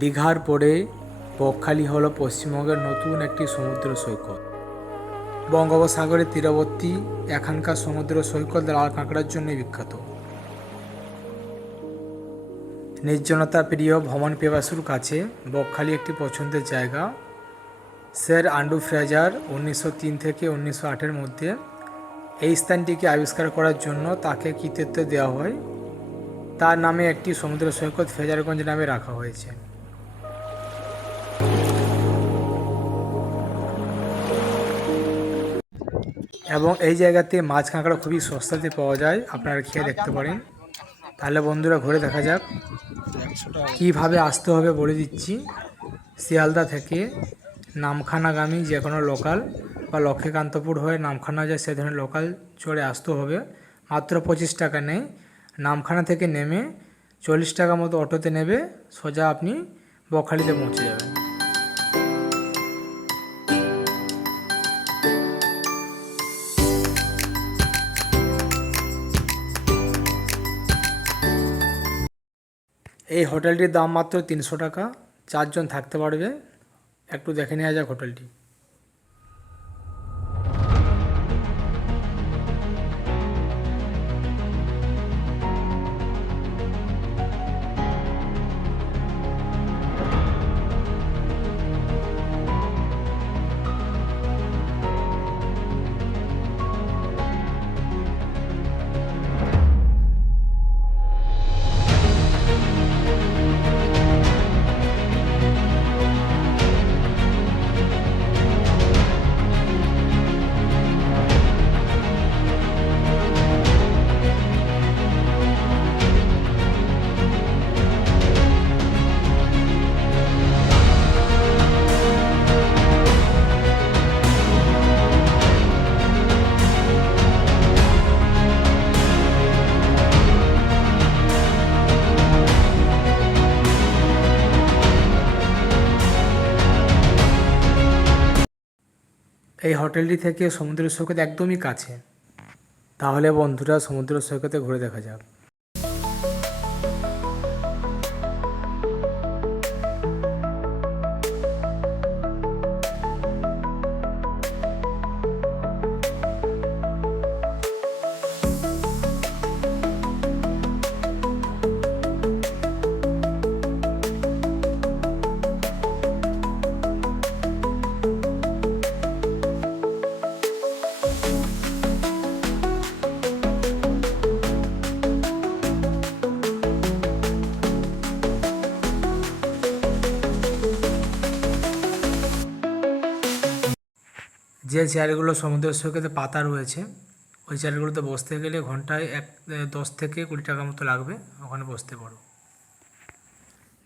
দীঘার পরে বকখালি হলো পশ্চিমবঙ্গের নতুন একটি সমুদ্র সৈকত। বঙ্গোপসাগরের তীরবর্তী এখানকার সমুদ্র সৈকত লাল কাঁকড়ার জন্য বিখ্যাত। নির্জনতা প্রিয় ভ্রমণ পিপাসুর কাছে বকখালি একটি পছন্দের জায়গা। স্যার আন্ড্রু ফ্রেজার 1903 থেকে 1908-এর মধ্যে এই স্থানটিকে আবিষ্কার করার জন্য তাকে কৃতিত্ব দেওয়া হয়। তার নামে একটি সমুদ্র সৈকত ফ্রেজারগঞ্জ নামে রাখা হয়েছে। এবং এই জায়গাতে মাছ কাঁকড়া খুবই সস্তাতে পাওয়া যায়, আপনারা খেয়ে দেখতে পারেন। তাহলে বন্ধুরা ঘুরে দেখা যাক কীভাবে আসতে হবে বলে দিচ্ছি। শিয়ালদা থেকে নামখানাগামী যে কোনো লোকাল বা লক্ষ্মীকান্তপুর হয়ে নামখানা যায় সে ধরনের লোকাল চড়ে আসতে হবে। মাত্র 25 টাকা নেয়। নামখানা থেকে নেমে 40 টাকা মতো অটোতে নেবে, সোজা আপনি বকখালিতে পৌঁছে যাবেন। এই হোটেলটির দাম মাত্র 300 টাকা, 4 জন থাকতে পারবে। একটু দেখে নেওয়া যাক হোটেলটি। এই হোটেলটি থেকে সমুদ্র সৈকত একদমই কাছে। তাহলে বন্ধুরা সমুদ্র সৈকতে ঘুরে দেখা যাক। যে চেয়ারগুলো সমুদ্র সৈকতে পাতা রয়েছে ওই চেয়ারগুলোতে বসতে গেলে ঘন্টায় 10 থেকে 20 টাকা মতো লাগবে, ওখানে বসতে পারো।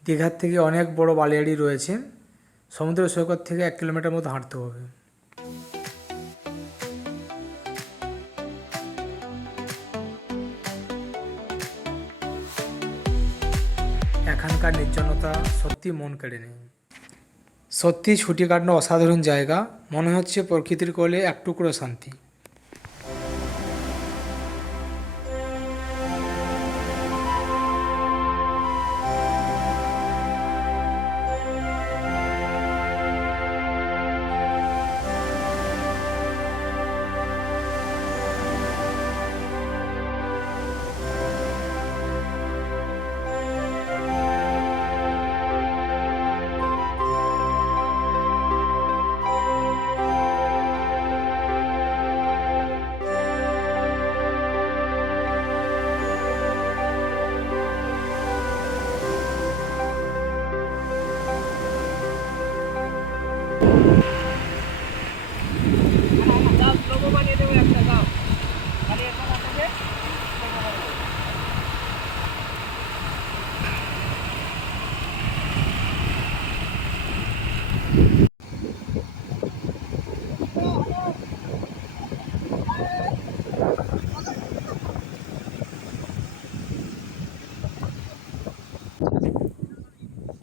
দীঘার থেকে অনেক বড় বালিয়াড়ি রয়েছে, সমুদ্র সৈকত থেকে 1 কিলোমিটার মতো হাঁটতে হবে। এখানকার নির্জনতা সত্যি মন কেড়ে নেয়। সত্যি ছুটি কাটানো অসাধারণ জায়গা, মনে হচ্ছে প্রকৃতির কোলে এক টুকরো শান্তি।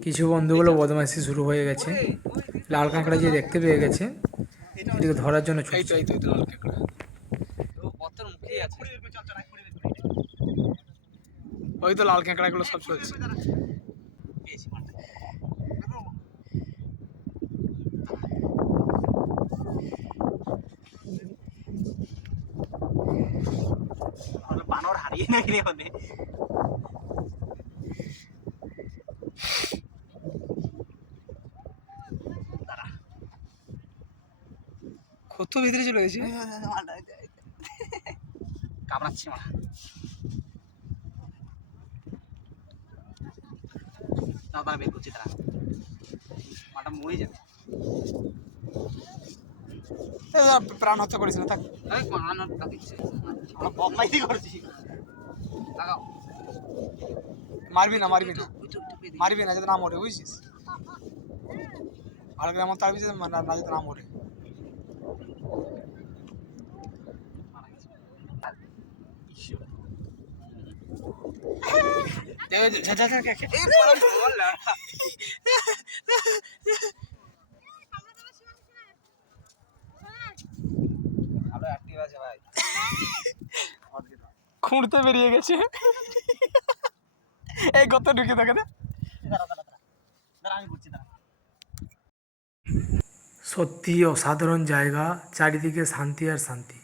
কিছু বন্ধুগুলো বদমাইশি শুরু হয়ে গেছে, লাল কাঁকড়া যে দেখতে পেয়ে গেছে এদিকে ধরার জন্য ছুটছে। ওই তো লাল কাঁকড়াগুলো সব চলছে। কত ভিতরে চলে গেছে, কামড়াচ্ছি মা। তারপর বের করছি, তারা মাটা মরে যাবে। প্রাণ হত্যা করেছিল থাক, প্রাণ হত্যা দিচ্ছে, আমরা বদমাইশি করছি। লাগাও, মারবি না মারবি না মারবি না, যাতে না মরে, বুঝছিস? ভালো করে এমন তারবি না যাতে না মরে। খুঁড়তে বেরিয়ে গেছে, এই কত ঢুকে থাকে না। সত্যি অসাধারণ জায়গা, চারিদিকে শান্তি আর শান্তি।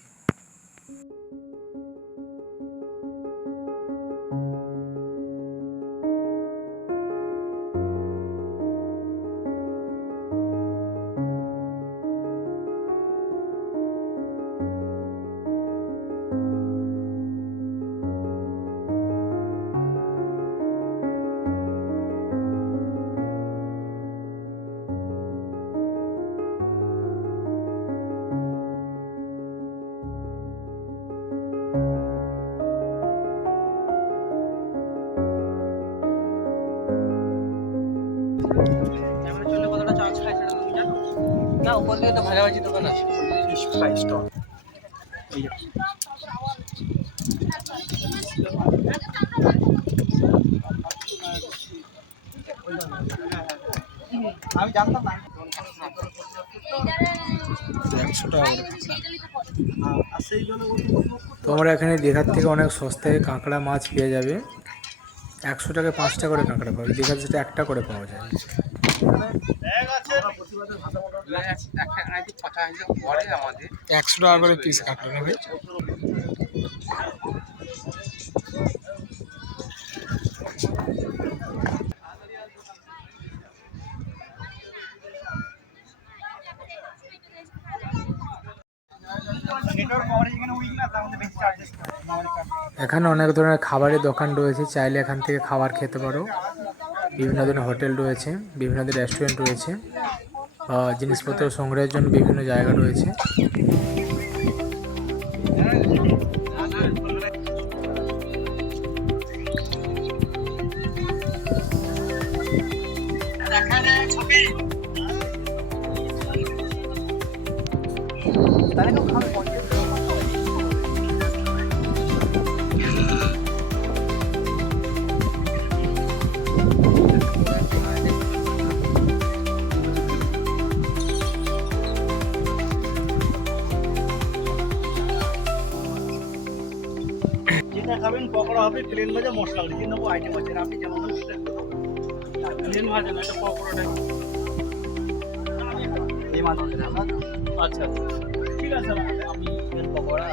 না, ওপর দিকে তো ভাগাভাগি দোকান আছে, স্টল। আমি জানতাম না। 100 টাকা করে। তোমরা এখানে দীঘার থেকে অনেক সস্তায় কাঁকড়া মাছ পেয়ে যাবে। 100 টাকায় 5টা করে কাঁকড়া পাবে, দীঘাতে সেটা একটা করে পাওয়া যায়। 100 টাকা করে পিস কাঁকড়া নেবে। এখানে অনেক ধরনের খাবারের দোকান রয়েছে, চাইলে এখান থেকে খাবার খেতে পারো। বিভিন্ন ধরনের হোটেল রয়েছে, বিভিন্ন ধরনের রেস্টুরেন্ট রয়েছে, জিনিসপত্র সংগ্রহের জন্য বিভিন্ন জায়গা রয়েছে। যেটা খাবেন পকোড়া হবে, প্লেন ভাজা, মশলা হবে, 3 নম্বর আইটেম আছে। আপনি যেমন প্লেন ভাজা না, এটা পকোড়াটা এই মাছ। আচ্ছা ঠিক আছে, আমি পকোড়া।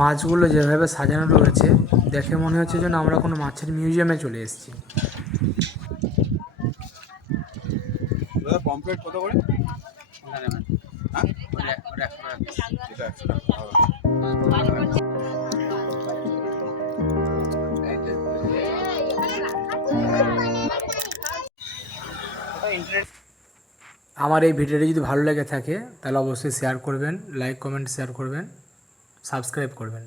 মাছগুলো যেভাবে সাজানো রয়েছে দেখে মনে হচ্ছে যেন আমরা কোনো মাছের মিউজিয়ামে চলে এসেছি। পমফ্রেট কত করে? এটা 100 টাকা। আমার এই ভিডিওটি যদি ভালো লেগে থাকে তাহলে অবশ্যই শেয়ার করবেন, লাইক কমেন্ট শেয়ার করবেন, সাবস্ক্রাইব করবেন।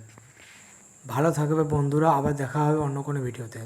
ভালো থাকবে বন্ধুরা, আবার দেখা হবে অন্য কোনো ভিডিওতে।